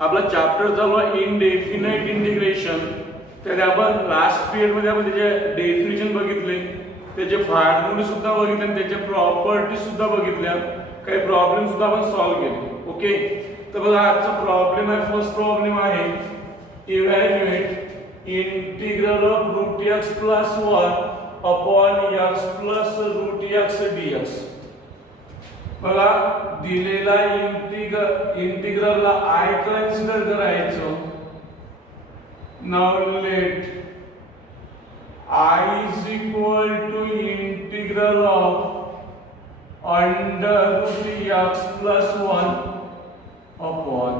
आपला चॅप्टर चालू आहे इनडेफिनाइट इंटिग्रेशन. त्यात आपण लास्ट पिरियड मध्ये आपण त्याचे डेफिनेशन बघितले, त्याचे फॉर्म्युले सुद्धा बघितले, त्याच्या प्रॉपर्टी सुद्धा बघितल्या, काही प्रॉब्लेम सुद्धा आपण सॉल्व्ह केले. ओके, तर बघा आजचा प्रॉब्लेम आहे, फर्स्ट प्रॉब्लेम आहे evaluate integral of root x plus 1 upon x plus root x dx. बघा दिलेला इंटिग्रलला I कन्सिडर करायचं. Now let I is equal to integral of under root x plus 1 upon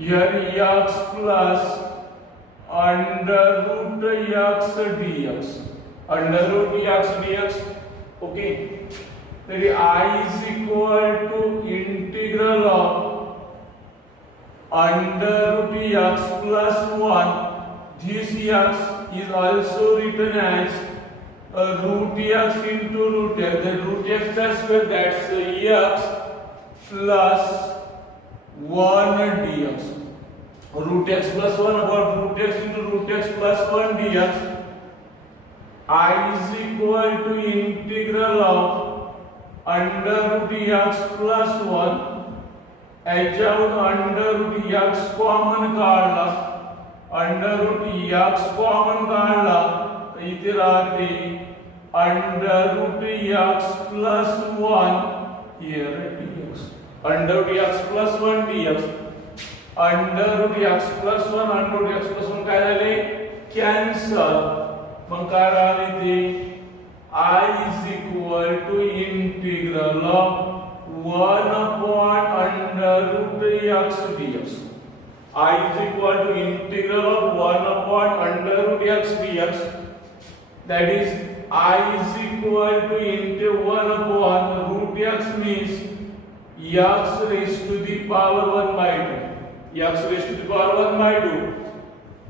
here x plus under root x dx. Under root x dx. Okay, then I is equal to integral of under root x plus 1. This x is also written as root x into root x. The root x square, that's x plus 1 dx. Root x plus 1 upon root x into root x plus 1 dx. I is equal to integral of under root x plus 1. याच्यावरून under root x common काढला, under root x common काढला तर इथे राहते under root x plus 1 here dx. Under root x plus 1 dx. Under root x plus 1 under root x plus 1 काय झाले, cancel. मग काय राहिले ते I is equal to integral of 1 upon under root x dx. I is equal to integral of 1 upon under root x dx. That is I is equal to into 1 upon root x means x raised to the power 1 by 2. x raised to the power 1 by 2.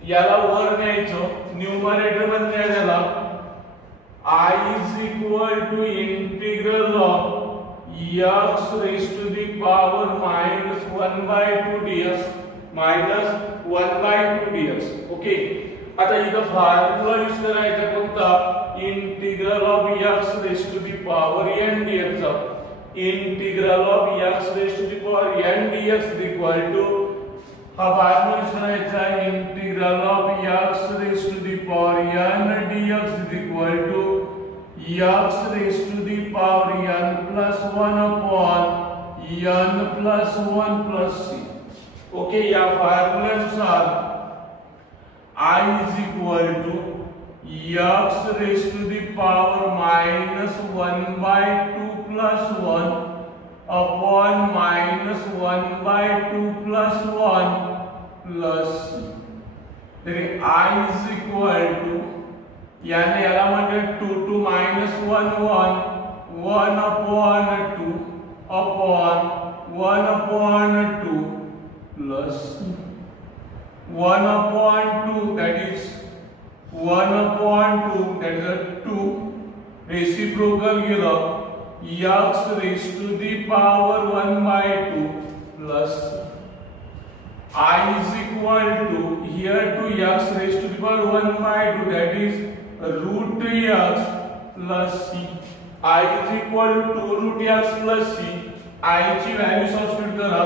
याला वर न्यायचं, numerator मध्ये न्यायला. I is equal to integral of x raised to the power minus 1 by 2 dx. minus 1 by 2 dx. Okay, आता इथं formula use करायचा कोणता, integral of x raised to the power n dx चा. Integral of x raised to the power n dx is equal to हा formula use करायचा, integral of x raised to the power n dx is equal to x raised to the power n plus 1 upon n plus 1 plus c. Okay, या फॉर्म्युल्यानुसार I is equal to x raised to the power minus 1 by 2 plus 1 upon minus 1 by 2 plus 1 plus c. then I is equal to याने याला म्हणजे 2 to minus 1 1 1 upon 2 upon 1 upon 2 plus 1 upon 2, that is 1 upon 2, that is a 2 reciprocal गेलं x raised to the power 1 by 2 plus I is equal to here to x raised to the power 1 by 2, that is root x plus c. I is equal to 2 root x plus c. I ची value substitute करा,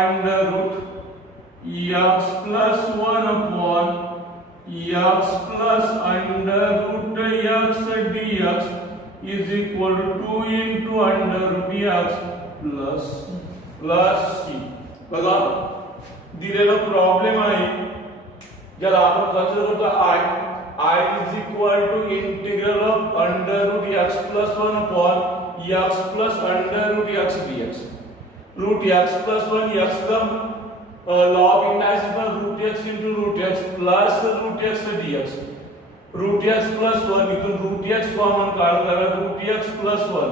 under root x plus 1 upon x plus under root x dx is equal to 2 into under root x plus c. बघा दिलेला problem आहे ज्याला आपण consider करतो I is equal to integral of under root x plus 1 upon x plus under root x dx. root x plus 1 x का log inverse पर root x into root x plus root x dx. root x plus 1 इथून root x common काढला तर root x plus 1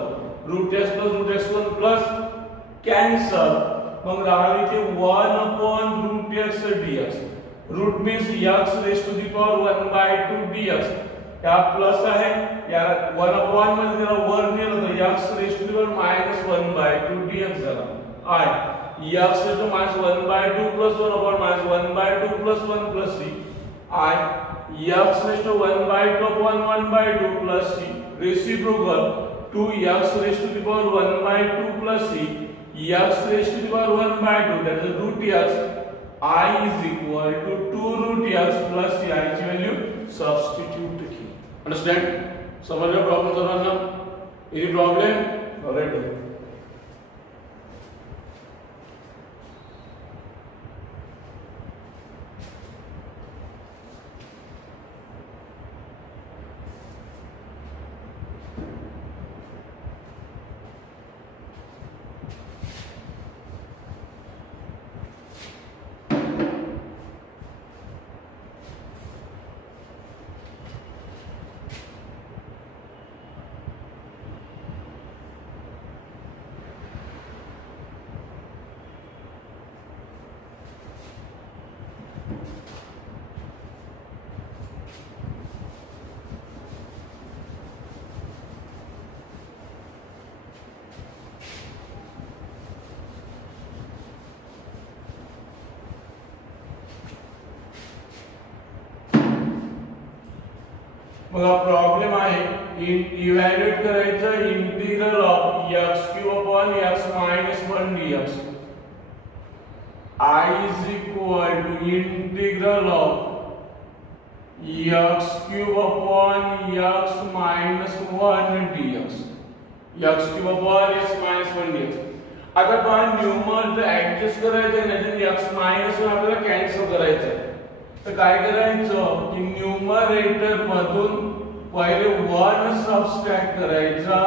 root x plus root x 1 plus cancel. मग राहिली ते 1 upon root x dx. root means x raised to the power 1 by 2 dx. या plus आहे या 1 upon मध्ये जरा वर नेलं तर x raised to the power minus 1 by 2 dx झाला. I. X raised to minus 1 by 2 plus 1 upon minus 1 by 2 plus 1 plus c. I. X raised to 1 by 2 upon 1 by 2 plus c. Reciprocal to x raised to the power 1 by 2 plus c. X raised to the power 1 by 2, that is root x. I is equal to 2 root x plus c. I ची value substitute की. Understand? समजलं problem सर्वांना? Any problem? Alright. बघा problem आहे evaluate करायचं integral of x³ upon x minus 1 dx. I is equal to integral of x³ upon x minus 1 dx. x³ upon x minus 1 dx. आता पहा numerator adjust करायचं नाही, x minus 1 आपल्याला cancel करायचं आहे. तर काय करायचं की न्यूमरेटर मधून पहिले 1 सबट्रॅक्ट करायचा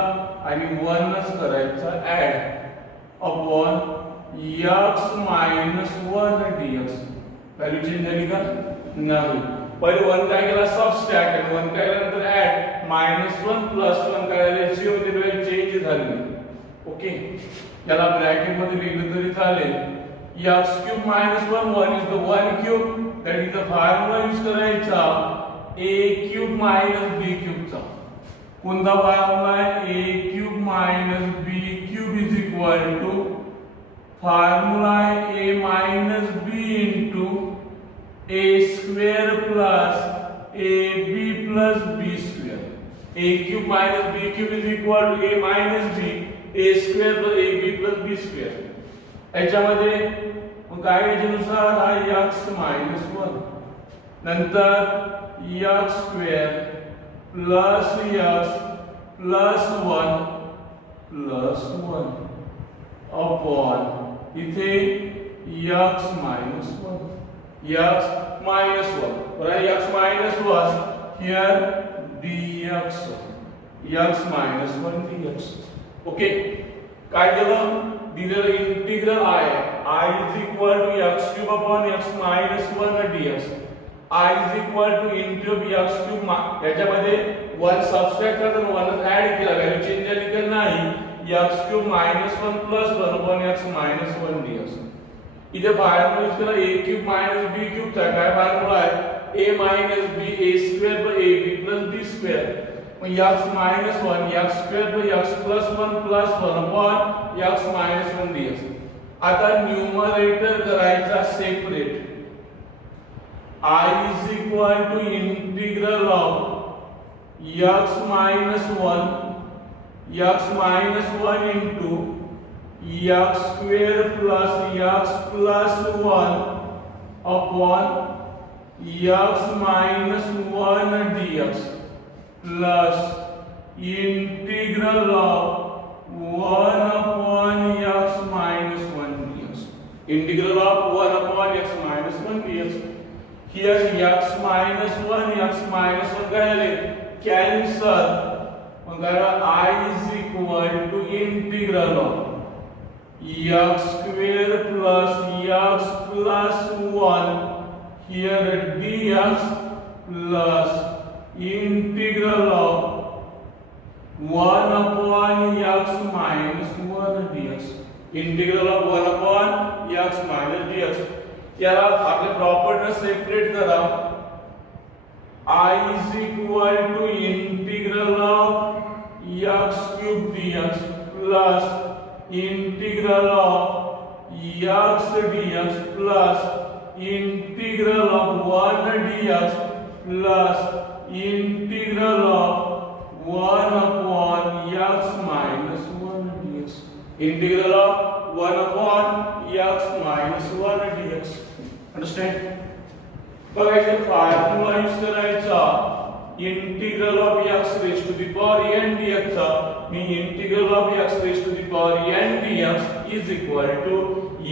आणि 1च करायचा add upon x minus 1 dx. Value change झाली का? नाही. पहिले 1 काय केला सबट्रॅक्ट आणि 1 काय केल्यानंतर ऍड -1 प्लस 1 काय झाले 0 ची व्हॅल्यू चेंज झाली नाही. ओके, याला ब्रॅकेट मध्ये लिहिलं तरी चालेल. x³ minus 1 1 is the 1 cube. that is the formula use करायचा a³ minus b³ चा. कोणता फॉर्म्युला आहे? a³ minus b³ is equal to formula आहे a minus b into a square plus ab plus b square. a³ minus b³ is equal to a minus b a square plus ab plus b square. याच्यामध्ये मग काय याच्यानुसार हा x minus 1 नंतर x square plus x plus 1 plus 1 upon इथे x minus 1 x minus 1 right? X minus 1 here dx x minus 1 dx. Okay, काय केलं? दिलेलं integral आहे I is equal to x³ upon x minus 1 dx. I is equal to into x³ याच्यामध्ये 1 subtract करताना 1 add केला, value change झाली का नाही? x³ minus 1 plus 1 upon x minus 1 dx. इथे फॉर्म्युला यूज केला a³ minus b³ चा. काय फॉर्म्युला आहे? a minus b a square by ab plus b square. Mug x minus 1 x square by x plus 1 plus 1 upon x minus 1 dx. आता numerator करायचा separate. I is equal to integral of x minus 1 into x square plus x plus 1 upon x minus 1 dx plus integral of 1 upon x minus 1 dx. Integral of 1 upon x minus 1 dx. Here x minus 1 काय आले? Cancel. Mug I is equal to integral of x square plus x plus 1 here dx plus integral of 1 upon x minus 1 dx. Integral of 1 upon x minus dx. याला आपले property separate करा. I is equal to integral of x cube dx plus integral of x dx plus integral of 1 dx plus integral of 1 upon x minus 1 dx. Integral of 1 upon x minus 1 dx. Understand? बघायचे formula use करायचा integral of x raise to the power n dx चा. मी integral of x raise to the power n dx is equal to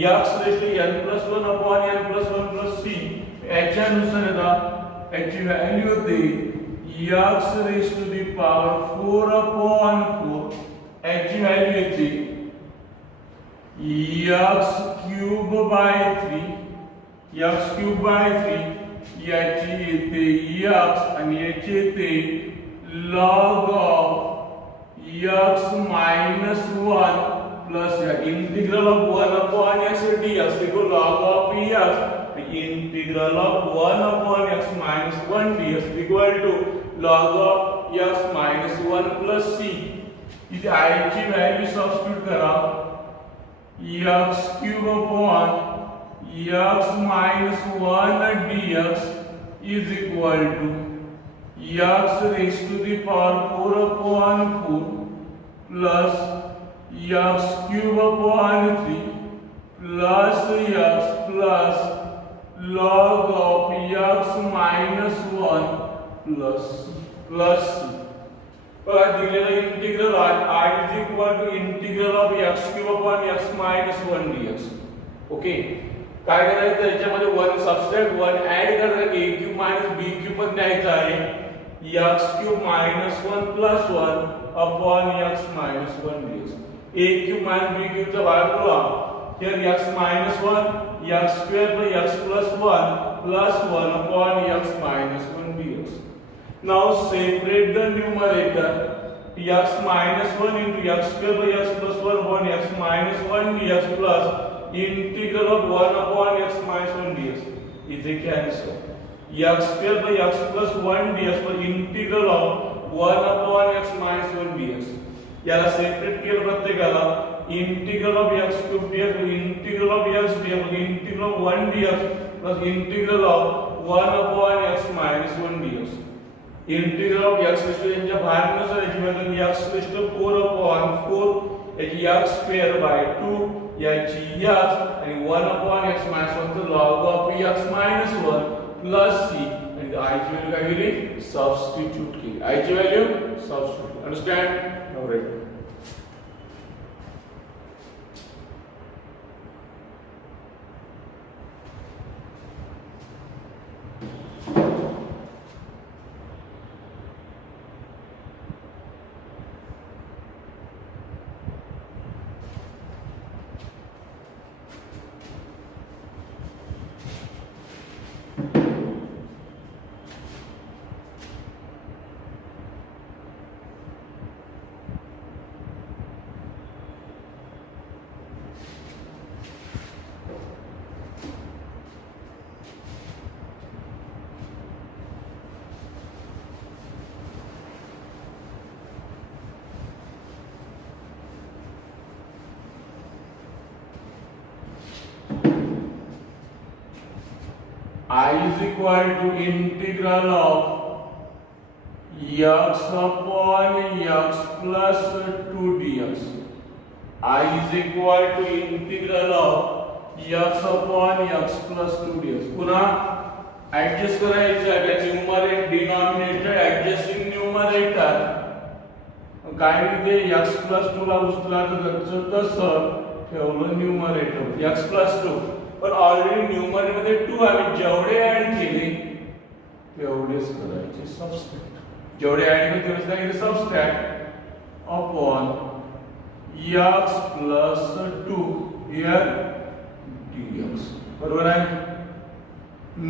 x raise to n plus 1 upon n plus 1 plus c. याच्या नुसार आता याची value होते x raise to the power 4 upon 4. याची value येते x cube by 3. x cube by 3 याची येते x आणि याची येते log of x minus 1 plus integral of 1 upon x dx equal log of x integral of 1 upon x minus 1 dx equal to log of x minus 1 plus c. इथे I ची value substitute करा. x cube upon x minus 1 dx is equal to x raised to the power 4 upon 4 plus x cube upon 3 plus x plus log of x minus 1 plus c. बघा दिलेला integral I is equal to integral of x cube upon x minus 1 dx. Okay, काय करायचं याच्यामध्ये 1 subtract 1 add करायचं a cube minus b cube पण द्यायचा आहे x cube minus 1 plus 1 upon x minus 1 dx. a cube minus b cube चा भाग करूया. here x minus 1 x square plus x plus 1 plus 1 upon x minus 1 dx. Now separate the numerator. X minus 1 into x square by x plus 1 upon x minus 1 dx plus integral of 1 upon x minus 1 dx is a cancel. X square by x plus 1 dx for integral of 1 upon x minus 1 dx. याला separate केलं प्रत्येकाला. Integral of x cube dx integral of x dx integral of 1 dx plus integral of 1 upon x minus 1 dx. Integral of x यांच्या भागानुसार याची value x 4 upon 4 याची x square by 2 याची x आणि 1 upon x minus 1 चा log of x minus 1 plus c आणि I ची value काय केली सबस्टिट्यूट केली. I ची value substitute. Understand? Now right. I is equal to integral of x upon x plus 2 dx. I is equal to integral of x upon x plus 2 dx. पुन्हा adjust करायचं आहे numerator denominator adjusting numerator. काय ते x plus 2 ला उचला तर तसं ठेवलं numerator x plus 2. पण ऑलरेडी न्यूमरेटर मध्ये 2 आम्ही जेवढे ऍड केले तेवढेच करायचे सबस्ट्रॅक्ट. जेवढे ऍड केले तेवढेच करायचे subtract upon x plus 2 here dx. बरोबर आहे.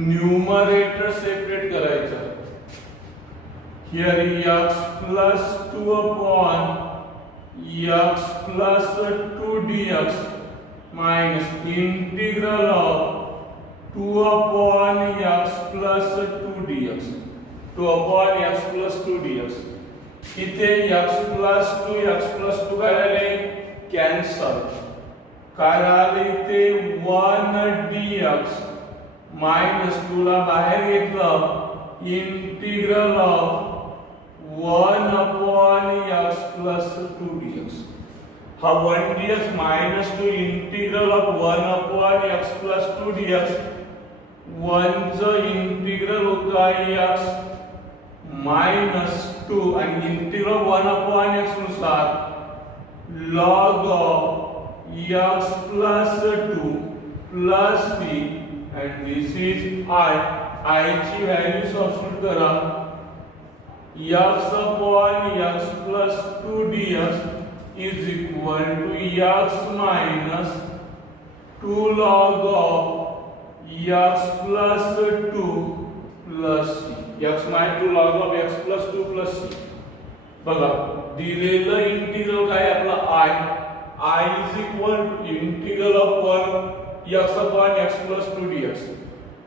न्यूमरेटर सेपरेट करायचं. here x plus 2 upon x plus 2 dx minus integral of 2 upon x plus 2 dx. 2 upon x plus 2 dx. इथे x plus 2 काय झाले कॅन्सल. काय झालं इथे 1 dx मायनस 2 ला बाहेर घेतलं integral of 1 upon x plus 2 dx. हा 1 dx minus 2 integral of 1 upon x plus 2 dx. 1 चं इंटिग्रल होतं आहे x मायनस 2 आणि इंटिग्रल 1 अपॉन x नुसार log of x plus 2 plus 3 and this is I ची value substitute करा. x upon x plus 2 dx is equal to x minus 2 log of x plus 2 plus c. x minus 2 log of x plus 2 plus c. बघा दिलेलं integral काय आपला I is equal to integral of 1 x upon x plus 2 dx.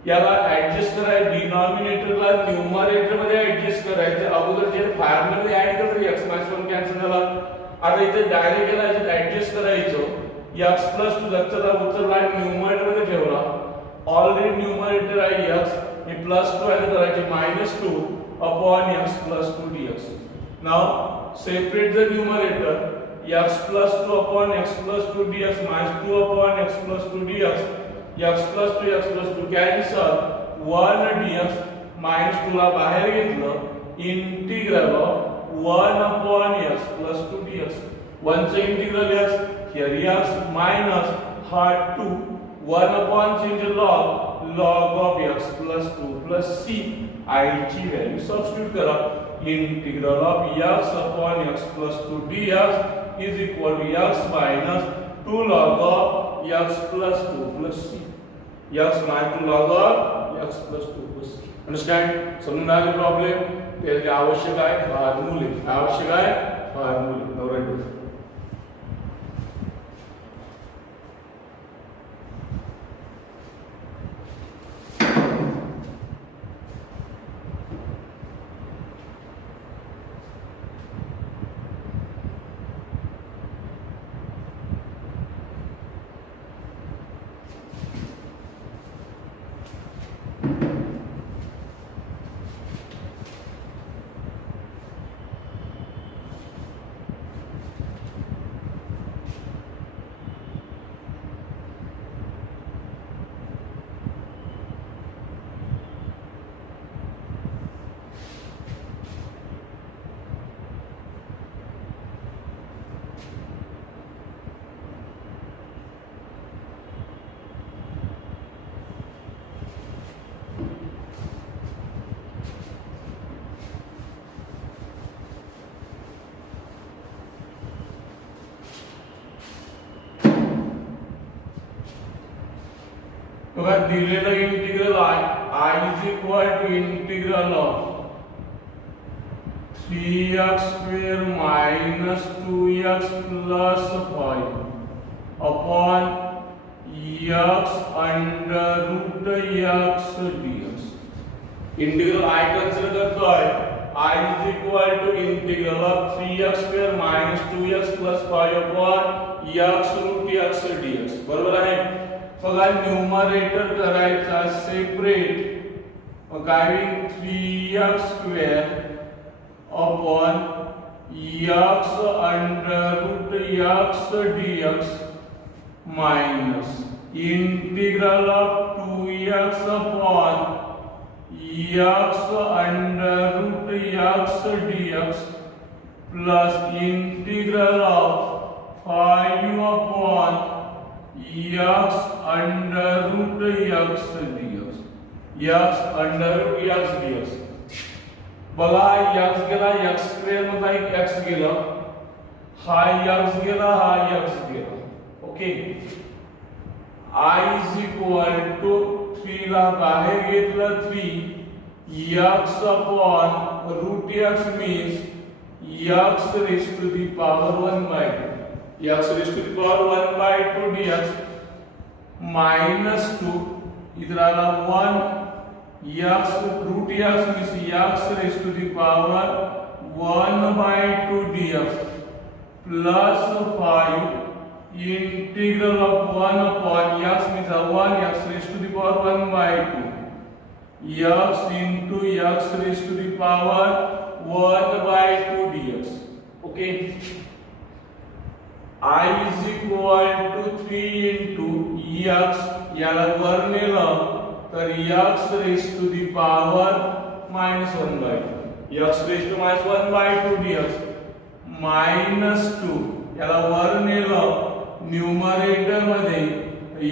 याला adjust करायचं डिनॉमिनेटरला numerator मध्ये adjust करायचं. अगोदर जे formula add करतो x - 1 कॅन्सल झाला. आता इथे डायरेक्ट याला ऍडजस्ट करायचं x plus 2 लक्षात उचलला न्यूमरेटर मध्ये ठेवला. ऑलरेडी न्यूमरेटर आहे x हे प्लस 2 ऍड करायचे -2 upon x plus 2 dx. Now separate the numerator x plus 2 upon x plus 2 dx minus 2 upon x plus 2 dx. x plus 2 x plus 2 cancel 1 dx minus 2 ला बाहेर घेतलं integral of 1 upon x plus 2 dx. 1 चं integral x here x minus हा 2 1 upon चे log of x plus 2 plus c. I ची value substitute करा. Integral of x upon x plus 2 dx is equal to x minus 2 log of x plus 2 plus c. x minus 2 log of x plus 2 plus c. Understand? समजून आले problem. त्याचे आवश्यक आहे फॉर्म्युले. आवश्यक आहे फॉर्म्युले. नवरा बघा दिलेलं integral I is equal to integral of 3x square minus 2x plus 5 upon x under root x dx. Integral I consider करतो आहे I is equal to integral of 3x square minus 2x plus 5 upon x root x dx. बरोबर आहे. बघा numerator करायचा separate. having 3x square upon x under root x dx minus integral of 2x upon x under root x dx plus integral of 5 upon x under root x dx. x under root x dx. बघा x गेला x square मध्ये एक x गेला. हा x गेला हा x गेला. Okay. I is equal to 3 ला बाहेर घेतलं 3 x upon root x means x raised to the power 1 by 2. x raised to the power 1 by 2 dx minus 2 इधर आला 1 x root x means x raised to the power 1 by 2 dx plus 5 integral of 1 upon x means 1 x raised to the power 1 by 2 x into x raised to the power 1 by 2 dx. Okay, I is equal to 3 into x याला वर नेलं तर x raised to the power minus 1 by 2 x raised to minus 1 by 2 dx minus 2 याला वर नेलं numerator मध्ये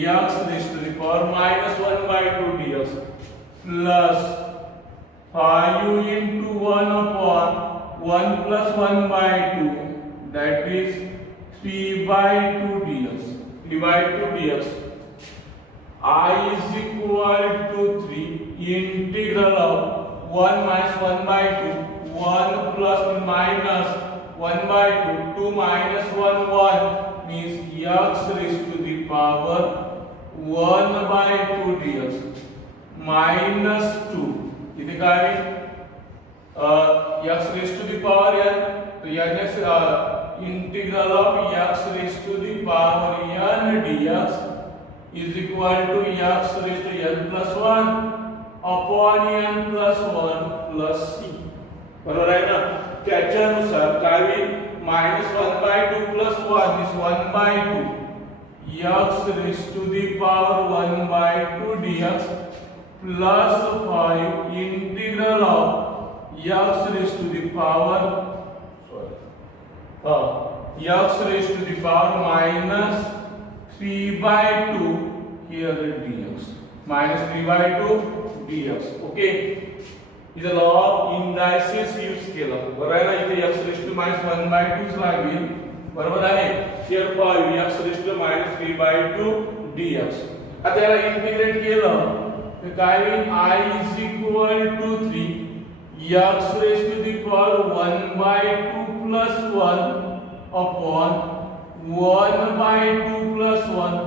x raised to the power minus 1 by 2 dx plus 5 into 1 upon 1 plus 1 by 2 that is 3 by 2 dx 3 by 2 dx I is equal to 3 integral of 1 minus 1 by 2 1 plus minus 1 by 2 2 minus 1 1 means x raised to the power 1 by 2 dx minus 2 इथे काय x raised to the power n तो याने integral of x raised to the power n dx is equal to x raised to n plus 1 upon n plus 1 plus c बरोबर आहे ना त्याच्यानुसार काय होईल -1 by 2 plus 1 is 1 by 2 x raised to the power 1 by 2 dx plus 5 integral of x raised to the power x raised to the power minus 3 by 2 here dx minus 3 by 2 dx. Okay, इथे law of इंडायसिस use केला बरोबर आहे ना इथे x raised to minus 1 by 2 लागेल बरोबर आहे here 5 x raised to minus 3 by 2 dx. आता याला इंटिग्रेट केलं तर काय होईल I is equal to 3 x raised to the power 1 by 2 plus 1 upon 1 by 2 plus 1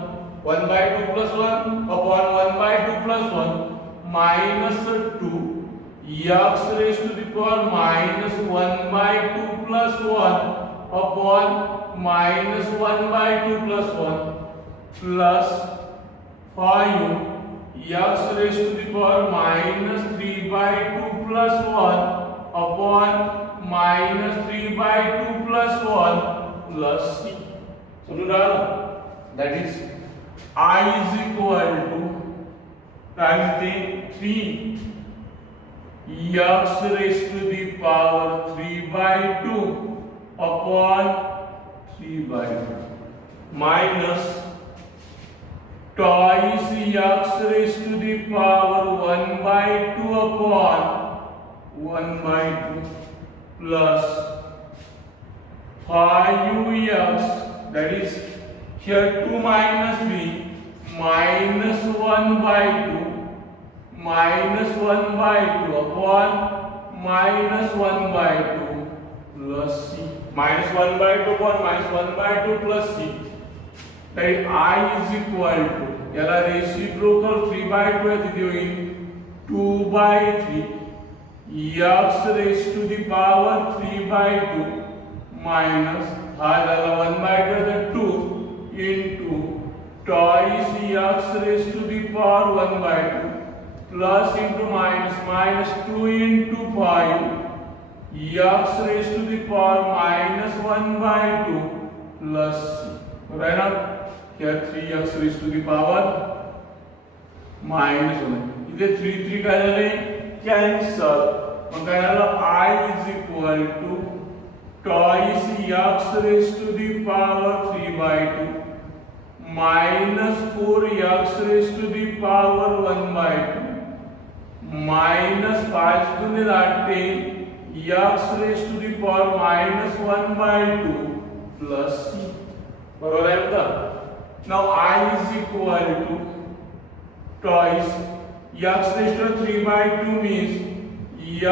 1 by 2 plus 1 upon 1 by 2 plus 1 minus 2 x raised to the power minus 1 by 2 plus 1 upon minus 1 by 2 plus 1 plus 5 x raised to the power minus 3 by 2 plus 1 upon minus 3 by 2 plus 1 plus c. समझ रहा ना that is I is equal to times 3 x raised to the power 3 by 2 upon 3 by 2 minus twice x raised to the power 1 by 2 upon 1 by 2 plus 5x that is here 2 minus 3 minus 1 by 2 minus 1 by 2 upon minus 1 by 2 plus c minus 1 by 2 upon minus 1 by 2 plus c that is I is equal to याला reciprocal 3 by 2 आहे तिथे होईल 2 by 3 x raised to the power 3 by 2 minus हा झाला 1 by 2 तर 2 into twice x raised to the power 1 by 2 plus into minus minus 2 into 5 x raised to the power minus 1 by 2 plus c right now here 3x raised to the power minus 1 इथे 3 3 काय झाले cancel मग काय झालं I is equal to twice x raised to the power 3 by 2 minus 4x raised to the power 1 by 2 minus 5 to the 10 x raised to the power minus 1 by 2 plus c बरोबर आहे का now I is equal to twice x raised to 3 by 2 means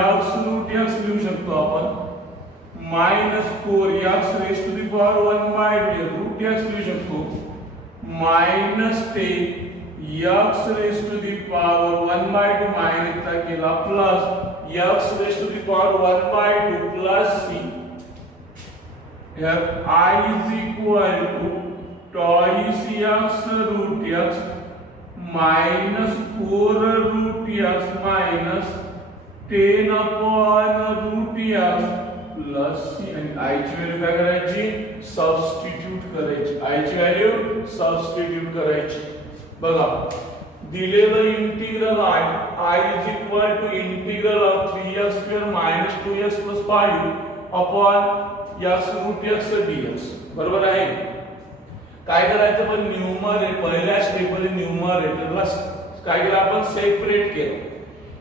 x root x लिहू शकतो आपण minus 4x raised to the power 1 by 2 root x लिहू शकतो minus 10 x raised to the power 1 by 2 minus चा केला plus x raised to the power 1 by 2 plus c here I is equal to twice x root x minus 4 root x minus 10 upon root x plus c. आणि I ची value काय करायची substitute करायची. I ची value substitute करायची. बघा दिलेलं integral I is equal to integral of 3x square minus 2x plus 5 upon x root x dx. बरोबर आहे. काय करायचं पण न्यूमरेटर पहिल्या स्टेपमध्ये न्यूमरेटरला काय केलं आपण सेपरेट केलं.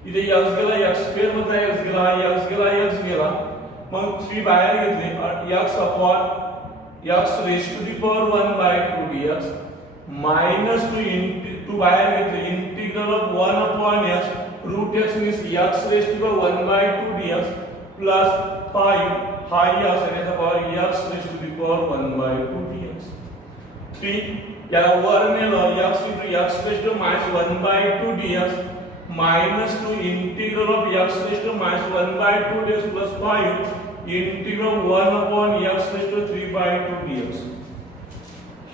इथे x गेला x स्क्वेअर मधला x गेला x गेला x गेला मग 3 बाहेर घेतले x upon x raised to the power 1 by 2 dx minus 2 बाहेर घेतले integral of 1 upon x root x means x raised to the power 1 by 2 dx plus 5 हा x आणि याचा power x raised to the power 1 by 2 dx. 3 याला वर नेलं x into x raised to minus 1 by 2 dx minus 2 integral of x raised to minus 1 by 2 dx plus 5 integral 1 upon x raised to 3 by 2 dx.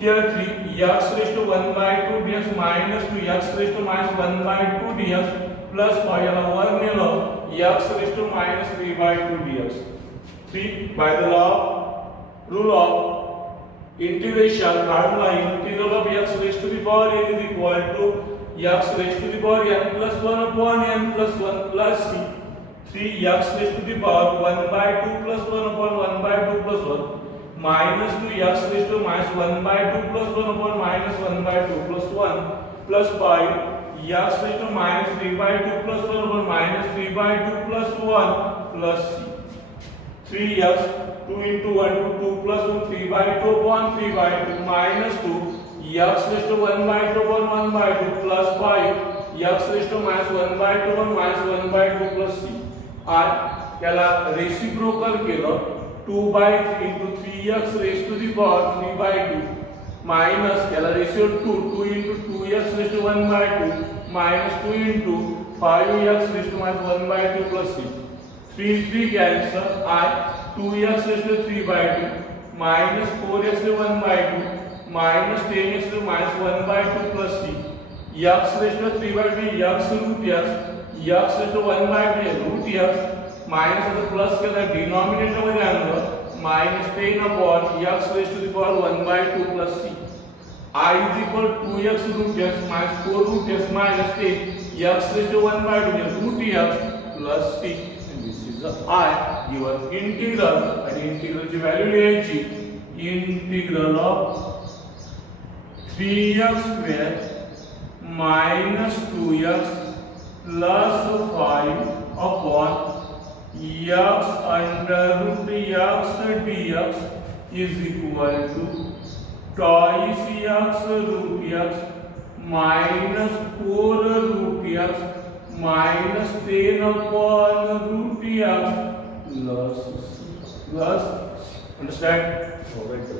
Here 3 x raised to 1 by 2 dx minus 2 x raised to minus 1 by 2 dx plus 5 याला वर नेलं x raised to minus 3 by 2 dx. 3 by the rule of integration formula integral of x raised to the power n is equal to x raised to the power n plus 1 upon n plus 1 plus c. 3 x raised to the power 1 by 2 plus 1 upon 1 by 2 plus 1 minus 2 x raised to minus 1 by 2 plus 1 upon minus 1 by 2 plus 1 plus 5 x raised to minus 3 by 2 plus 1 upon minus 3 by 2 plus 1 plus c. 3x 2 into 1 to 2 plus 1 3 by 2 upon 3 by 2 minus 2 x raised to 1 by 2 upon 1 by 2 plus 5 x raised to minus 1 by 2 upon minus 1 by 2 plus c. आणि याला reciprocal केलं 2 by 3 into 3x raised to the power 3 by 2 minus याला ratio 2 into 2x raised to 1 by 2 minus 2 into 5x raised to minus 1 by 2 plus c. 3 cancel I 2x raised to 3 by 2 minus 4x to 1 by 2 minus 10x to minus 1 by 2 plus c. x raised to 3 by 2 x root x raised to 1 by 2 root x minus आता plus केला denominator मध्ये आणलं minus 10 upon x raised to the power 1 by 2 plus c. I is equal to 2x root x minus 4 root x minus 10 x raised to 1 by 2 root x plus c. I given integral आणि integral ची value लिहायची integral of 3x square minus 2x plus 5 upon x under root x dx is equal to twice x root x minus 4 root x minus 10 upon root x plus understand? Alright.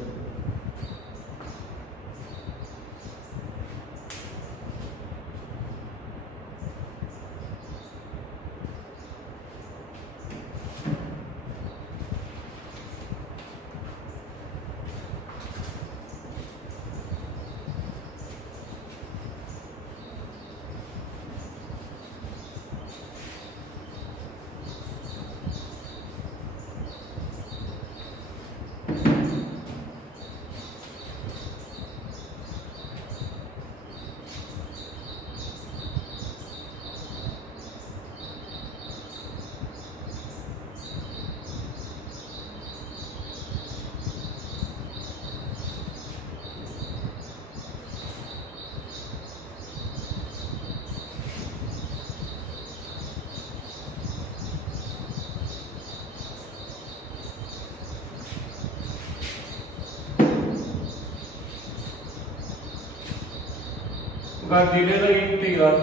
का दिलेलं integral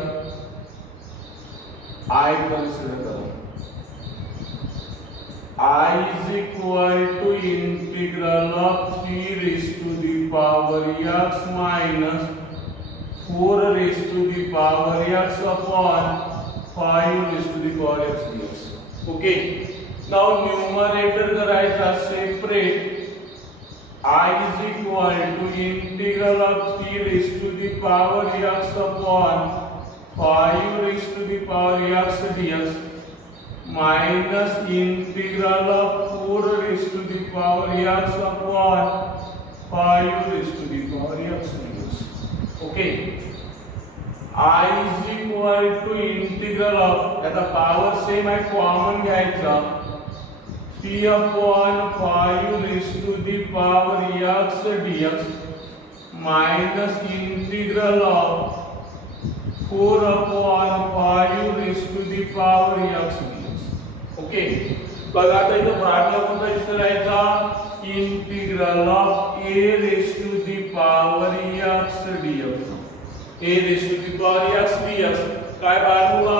I consider करा. I is equal to integral of 3 raised to the power x minus 4 raised to the power x upon 5 raised to the power x dx. Okay. Now numerator करायचा separate I is equal to integral of 3 raised to the power x upon 5 raised to the power x dx minus integral of 4 raised to the power x upon 5 raised to the power x dx. Okay. I is equal to integral of आता power same आहे common घ्यायचा 3 upon 5 raised to the power x dx minus integral of 4 upon 5 raised to the power x dx. Okay बघा आता इथं formula कोणता use करायचा integral of a raised to the power x dx a raised to the power x dx काय formula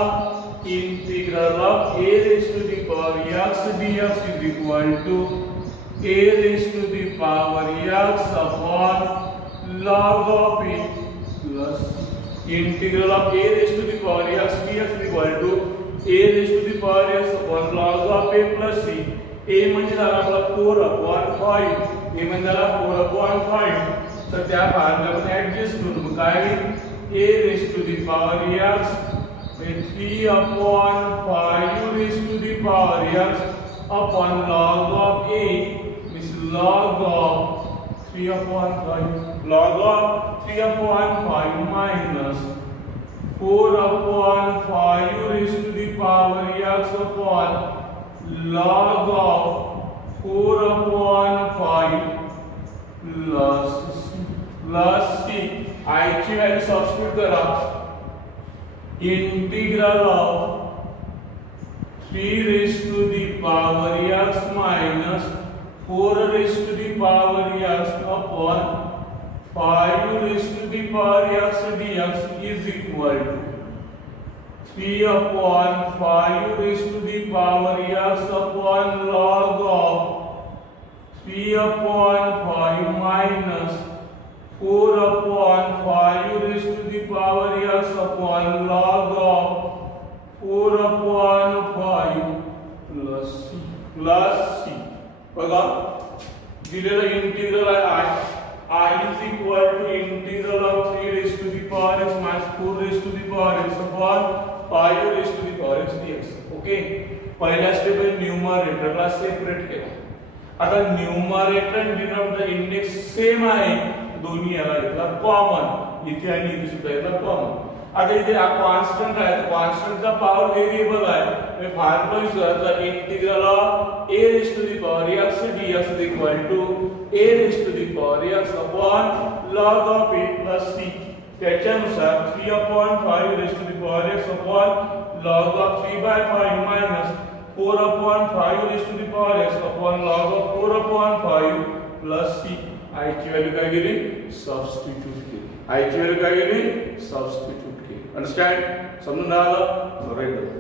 integral of a raised to the power x dx is equal to a raised to the power x upon log of a plus integral of a raised to the power x dx is equal to a raised to the power x upon log of a plus c. a म्हणजे झाला आपला 4 upon 5 a म्हणजे झाला 4 upon 5 तर त्या फॉर्म्युलामध्ये adjust करून काय a raised to the power x 3 upon 5 raised to the power x upon log of a is log of 3 upon 5 log of 3 upon 5 minus 4 upon 5 raised to the power x upon log of 4 upon 5 plus c. I ची value substitute करा integral of 3 raised to the power x minus 4 raised to the power x upon 5 raised to the power x dx is equal to 3 upon 5 raised to the power x upon log of 3 upon 5 minus 4 upon 5 raised to the power x upon log of 4 upon 5 plus c. बघा दिलेला integral आहे I is equal to integral of 3 raised to the power x minus 4 raised to the power x upon 5 raised to the power x dx. Okay पहिल्या step मध्ये न्यूमरेटरला separate केला. आता numerator आणि denominator index same आहे दोन्ही याला घेतला common इथे आणि इथे सुद्धा घेतला कॉमन. आता इथे हा कॉन्स्टंट आहे कॉन्स्टंटचा पॉवर व्हेरिएबल आहे मी फॉर्म्युला यूज करायचा integral of a raised to the power x dx is equal to a raised to the power x upon log of a plus c. त्याच्यानुसार 3 upon 5 raised to the power x upon log of 3 by 5 minus 4 upon 5 raised to the power x upon log of 4 upon 5 plus c. I ची value काय गेली substitute केली. I ची value काय गेली substitute केली. Understand समजून आलं राईट.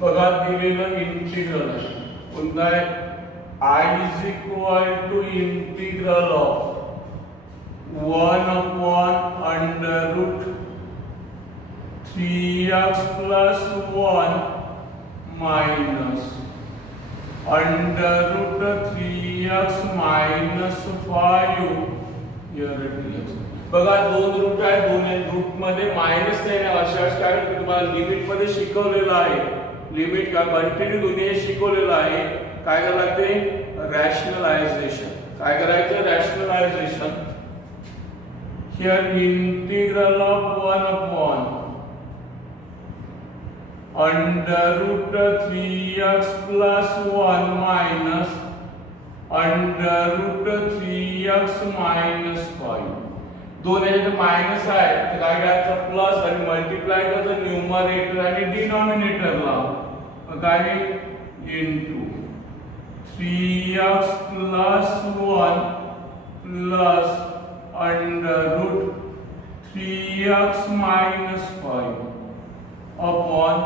बघा दिलेलं इंटिग्रल आहे कोणता आहे I is equal to integral of 1 upon under root 3x plus 1 minus under root 3x minus 5 here dx. बघा दोन रूट आहे दोन्ही रूट मध्ये मायनस नाही अशा कारण तुम्हाला लिमिट मध्ये शिकवलेलं आहे. लिमिट का कंटिन्यू दोन्ही शिकवलेलं आहे. काय करायला लागते रॅशनलायझेशन. काय करायचं rationalisation. Here integral of 1 upon under root 3x plus 1 minus under root 3x minus 5. दोन याच्यात मायनस आहे तर काय करायचं प्लस आणि मल्टिप्लाय करायचं न्यूमरेटर आणि डिनॉमिनेटरला मग काय into 3x plus 1 plus under root 3x minus 5 upon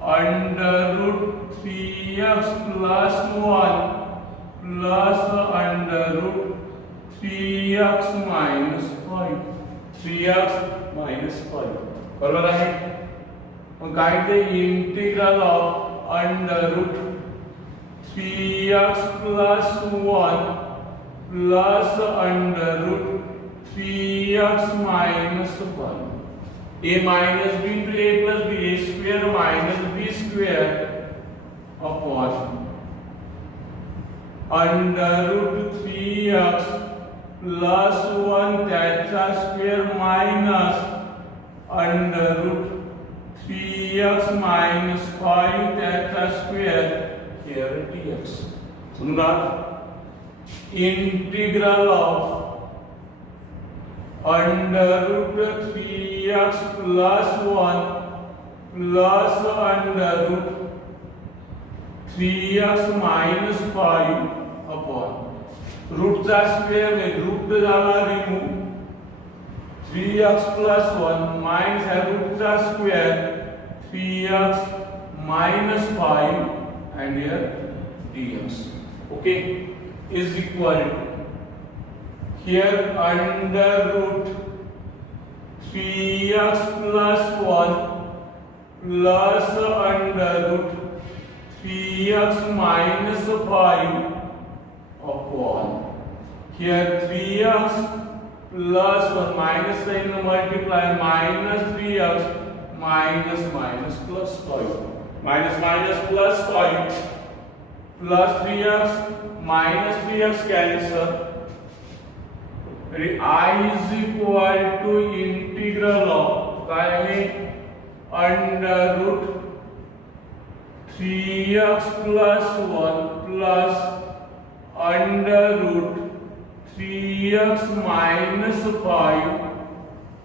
under root 3x plus 1 plus under root 3x minus 5 3x minus 5 बरोबर आहे मग काय ते integral of under root 3x plus 1 plus under root 3x minus 1 a minus b into a plus b a square minus b square upon under root 3x plus 1 त्याचा square minus under root 3x minus 5 त्याचा square here dx समजा integral of under root 3x plus 1 plus under root 3x minus 5 upon root चा square में root झाला remove 3x plus 1 minus root चा square 3x minus 5 and here dx okay is equal to here under root 3x plus 1 plus under root 3x minus 5 upon here 3x plus 1 minus sign multiply minus 3x minus minus plus 5 minus minus plus 5 plus 3x minus 3x cancel I is equal to integral of under root 3x plus 1 plus under root 3x minus 5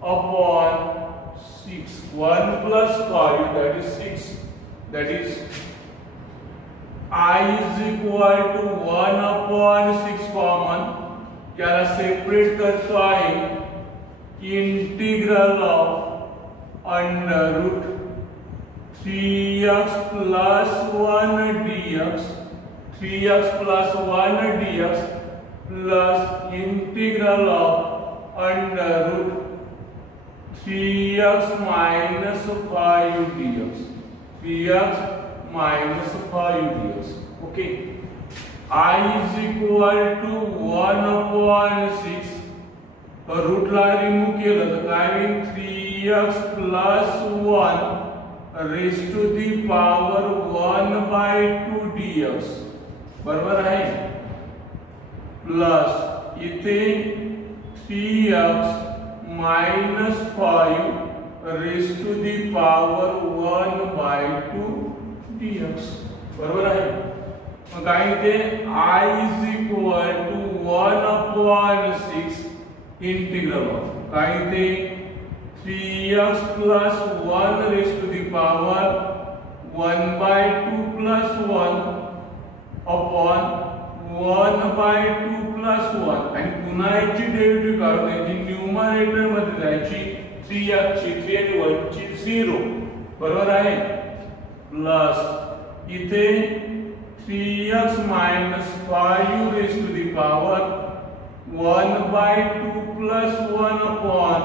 upon 6 1 plus 5 that is 6 that is I is equal to 1 upon 6 common क्या separate करतो आहे integral of under root 3x plus 1 dx 3x plus 1 dx plus integral of under root 3x minus 5 dx 3x minus 5 dx okay I is equal to 1 upon 6 root ला remove केलं तर काय होईल 3x plus 1 raised to the power 1 by 2 dx बरोबर आहे plus इथे 3x minus 5 raised to the power 1 by 2 dx बरोबर आहे मग काय इथे I is equal to 1 upon 6 integral काय इथे 3x plus 1 raised to the power 1 by 2 plus 1 upon 1 by 2 plus 1 आणि पुन्हा याची डेरिव्हेटिव्ह काढून याची न्यूमरेटर मध्ये जायची 3x ची 3 आणि 1 ची 0 बरोबर आहे प्लस इथे 3x minus 5 raised to the power 1 by 2 plus 1 upon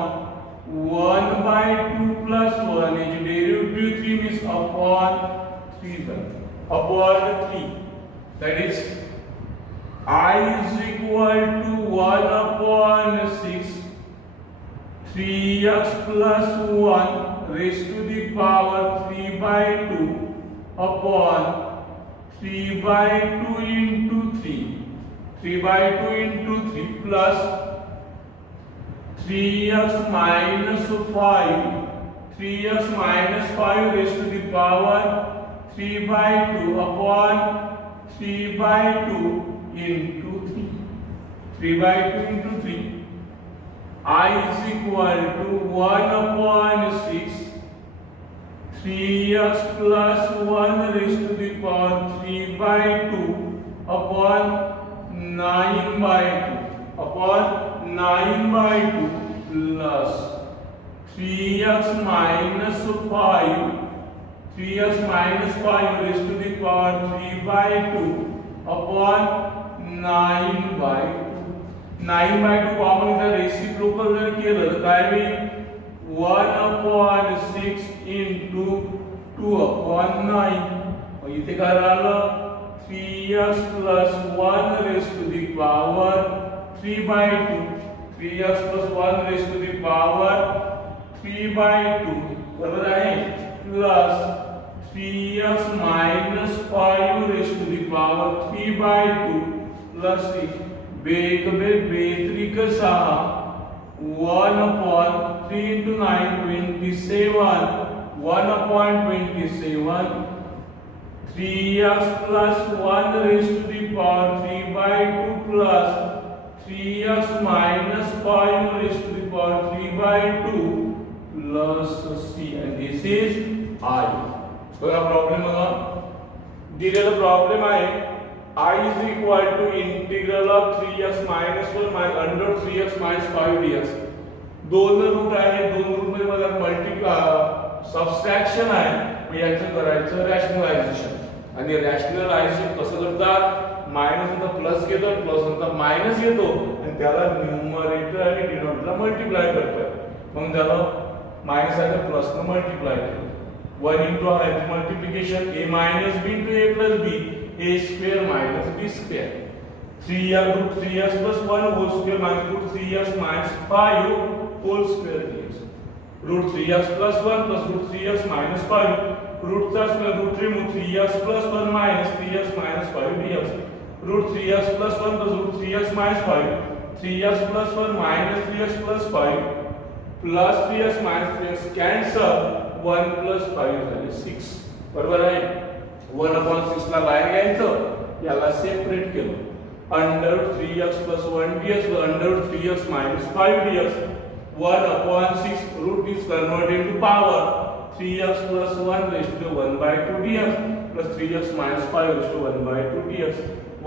1 by 2 plus 1 is derivative 3 means upon 3 upon 3 that is I is equal to 1 upon 6 3x plus 1 raised to the power 3 by 2 upon 3 by 2 into 3 3 by 2 into 3 plus 3x minus 5 3x minus 5 raised to the power 3 by 2 upon 3 by 2 into 3. 3 by 2 into 3. I is equal to 1 upon 6 3x plus 1 raised to the power 3 by 2 upon 9 by 2 upon 9 by 2 plus 3x minus 5 3x minus 5 raised to the power 3 by 2 upon 9 by 2. 9 by 2 common इधर reciprocal जर केलं तर काय होईल 1 upon 6 into 2 upon 9. मग इथे काय राहिलं 3x plus 1 raised to the power 3 by 2. 3x plus 1 raised to the power 3 by 2 बरोबर आहे plus 3x minus 5 raised to the power 3 by 2 plus 6 बेक बे बेत्रिक 6 1 upon 3 into 9 27 1 upon 27 3x plus 1 raised to the power 3 by 2 plus 3x minus 5 raised to the power 3 by 2 plus c and this is I. बघा problem बघा दिलेला problem आहे I is equal to integral of 3x minus 1 under 3x minus 5 dx. दोन root आहे दोन root मध्ये मला subtraction आहे मग याचं करायचं रॅशनलायझेशन आणि रॅशनलायझेशन कसं करतात मायनस नंतर प्लस घेतो प्लस नंतर मायनस घेतो आणि त्याला न्यूमरेटर आणि डिनॉमिनेटर मल्टिप्लाय करतात मग त्याला मायनस आहे तर प्लस न मल्टिप्लाय करतो 1 into multiplication a minus b into a plus b a square minus b square 3 root 3x plus 1 whole square minus root 3x minus 5 whole square dx root 3x plus 1 plus root 3x minus 5 root 3x plus 1 minus 3x minus 5 dx root 3x plus 1 plus root 3x minus 5 3x plus 1 minus 3x plus 5 plus 3x minus 3x cancel 1 plus 5 झाले 6 बरोबर आहे 1 upon 6 ला बाहेर घ्यायचं याला separate केलं under 3x plus 1 dx under 3x minus 5 dx 1 upon 6 root is converted into power 3x plus 1 raised to 1 by 2 dx plus 3x minus 5 raised to 1 by 2 dx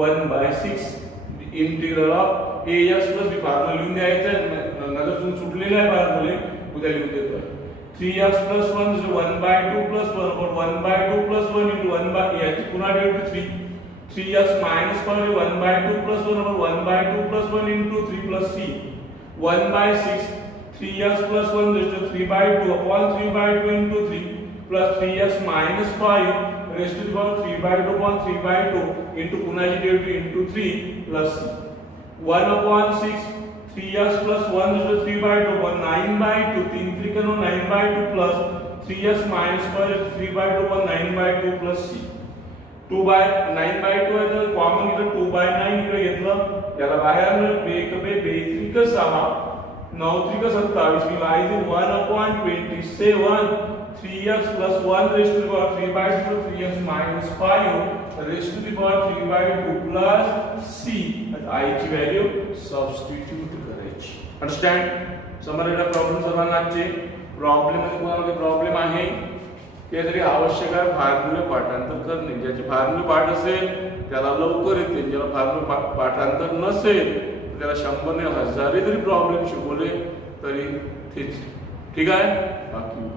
1 by 6 integral of ax plus b formula लिहून द्यायचा नंतर तुम्ही सुटलेला आहे फॉर्म्युले उद्या लिहून देतोय 3x plus 1 is 1 by 2 plus 1 upon 1 by 2 plus 1 into 1 by याची पुन्हा derivative 3 3x minus 5 is 1 by 2 plus 1 upon 1 by 2 plus 1 into 3 plus c 1 by 6 3x plus 1 raised to 3 by 2 upon 3 by 2 into 3 plus 3x minus 5 raised to the power 3 by 2 upon 3 by 2 into पुन्हा derivative into 3 plus c 1 upon 6 3x plus 1 is 3 by 2 upon 9 by 2 3 3 can 9 by 2 plus 3x minus 5 is 3 by 2 upon 9 by 2 plus c 2 by 9 by 2 आहे तर common इथं 2 by 9 इकडे घेतलं याला बाहेर आणलं bake बे बेत्रिक 6 9 3 27 मी lies 1 upon 27 3x plus 1 raised to the power 3 by 2 3x minus 5 raised to the power 3 by 2 plus c and I ची व्हॅल्यू सबस्टिट्यूट करायची अंडरस्टँड समरलेला प्रॉब्लेम सर्वांना आजचे प्रॉब्लेम मध्ये तुम्हाला प्रॉब्लेम आहे त्यासाठी आवश्यक आहे फॉर्म्युला पाठांतर करणे ज्याचे फॉर्म्युला पाठ असेल त्याला लवकर येते ज्याला फॉर्म्युला पाठांतर नसेल त्याला 100 ने 1000 जरी प्रॉब्लेम शिकवले तरी तेच ठीक आहे बाकी